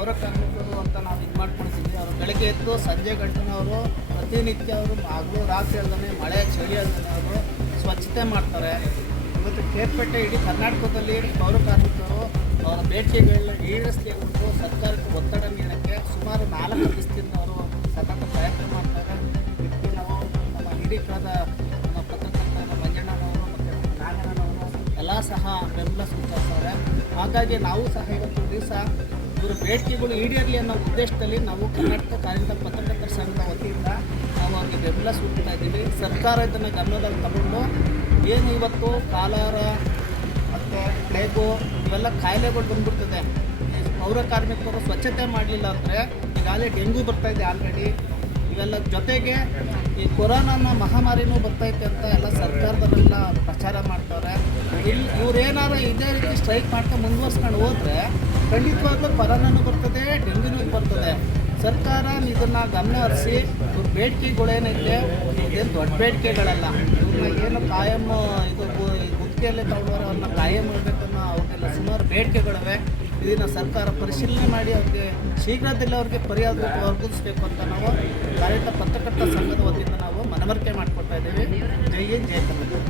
ಪೌರ ಕಾರ್ಮಿಕರು ಅಂತ ನಾವು ಇದು ಮಾಡ್ಕೊಂಡಿದ್ದೀವಿ ಅವರು ಬೆಳಗ್ಗೆ ಎದ್ದು ಸಂಜೆ ಗಂಟನವರು ಪ್ರತಿನಿತ್ಯ ಅವರು ಹಗಲು ರಾತ್ರಿ ಅಲ್ಲದೆ ಮಳೆ, ಚಳಿ ಅಲ್ಲದೆ ಅವರು ಸ್ವಚ್ಛತೆ ಮಾಡ್ತಾರೆ. ಇವತ್ತು ಕೇರ್ಪೇಟೆ ಇಡೀ ಕರ್ನಾಟಕದಲ್ಲಿ ಪೌರ ಕಾರ್ಮಿಕರು ಅವರ ಬೇಡಿಕೆಗಳನ್ನ ಈಡೇರಿಸಲಿಕ್ಕೆ ಸರ್ಕಾರಕ್ಕೆ ಒತ್ತಡ ನೀಡೋಕ್ಕೆ ಸುಮಾರು ನಾಲ್ಕು ದಿವಸದಿಂದ ಅವರು ಸತತ ಪ್ರಯತ್ನ ಮಾಡ್ತಾರೆ. ಇದಕ್ಕೆ ನಾವು ನಮ್ಮ ಹಿರೀಕರಾದ ನಮ್ಮ ಪತ್ರಕರ್ತರ ಮಂಜಣ್ಣನವರು ಮತ್ತು ನಾಗಣ್ಣನವರು ಎಲ್ಲ ಸಹ ಬೆಂಬಲ ಸೂಚಿಸ್ತಾರೆ ಹಾಗಾಗಿ ನಾವು ಸಹ ಇವತ್ತು ದಿವಸ ಇವರ ಬೇಡಿಕೆಗಳು ಈಡೇರಲಿ ಅನ್ನೋ ಉದ್ದೇಶದಲ್ಲಿ ನಾವು ಕರ್ನಾಟಕ ಕಾರ್ಯಕ್ರಮ ಪತ್ರಕರ್ತರ ಸಂಘದ ವತಿಯಿಂದ ನಾವು ಅಲ್ಲಿ ಬೆಂಬಲ ಸೂಚಿತಾ ಇದ್ದೀವಿ. ಸರ್ಕಾರ ಇದನ್ನು ಗಮನದಲ್ಲಿ ತಗೊಂಡು ಏನು ಇವತ್ತು ಕಾಲಾರ ಮತ್ತು ಪ್ಲೇಗು ಇವೆಲ್ಲ ಕಾಯಿಲೆಗಳು ಬಂದ್ಬಿಡ್ತದೆ. ಪೌರ ಕಾರ್ಮಿಕರು ಸ್ವಚ್ಛತೆ ಮಾಡಲಿಲ್ಲ ಅಂದರೆ ಈಗಾಗಲೇ ಡೆಂಗು ಬರ್ತಾ ಇದೆ ಆಲ್ರೆಡಿ ಇವೆಲ್ಲ ಜೊತೆಗೆ ಈ ಕೊರೋನಾನ ಮಹಾಮಾರಿನೂ ಬರ್ತೈತೆ ಅಂತ ಎಲ್ಲ ಇಲ್ಲಿ ಇವ್ರೇನಾದ್ರು ಇದೇ ರೀತಿ ಸ್ಟ್ರೈಕ್ ಮಾಡ್ಕೊಂಡು ಮುಂದುವರ್ಸ್ಕೊಂಡು ಹೋದರೆ ಖಂಡಿತವಾಗ್ಲೂ ಕೊರೋನಾನು ಬರ್ತದೆ, ಡೆಂಗ್ಯೂನು ಬರ್ತದೆ. ಸರ್ಕಾರ ಇದನ್ನು ಗಮನ ಹರಿಸಿ ಇವ್ರ ಬೇಡಿಕೆಗಳೇನೈತೆ ಇದೇನು ದೊಡ್ಡ ಬೇಡಿಕೆಗಳಲ್ಲ. ಇವ್ರನ್ನ ಏನು ಕಾಯಂ, ಇದು ಗುತ್ತಿಗೆಯಲ್ಲಿ ತಗೊಂಡವರು ಅವ್ರನ್ನ ಕಾಯಂ ಮಾಡಬೇಕನ್ನೋ ಅವಕ್ಕೆಲ್ಲ ಸುಮಾರು ಬೇಡಿಕೆಗಳಿವೆ. ಇದನ್ನು ಸರ್ಕಾರ ಪರಿಶೀಲನೆ ಮಾಡಿ ಅವ್ರಿಗೆ ಶೀಘ್ರದಲ್ಲೇ ಅವ್ರಿಗೆ ಪರಿಹಾರ ಒದಗಿಸ್ಬೇಕು ಅಂತ ನಾವು ಕಾರ್ಯತ ಪತ್ರಕರ್ತ ಸಂಘದ ವತಿಯಿಂದ ನಾವು ಮನವರಿಕೆ ಮಾಡಿಕೊಡ್ತಾ ಇದ್ದೀವಿ. ಜೈ ಜೈ ಕರ್ನಾಟಕ.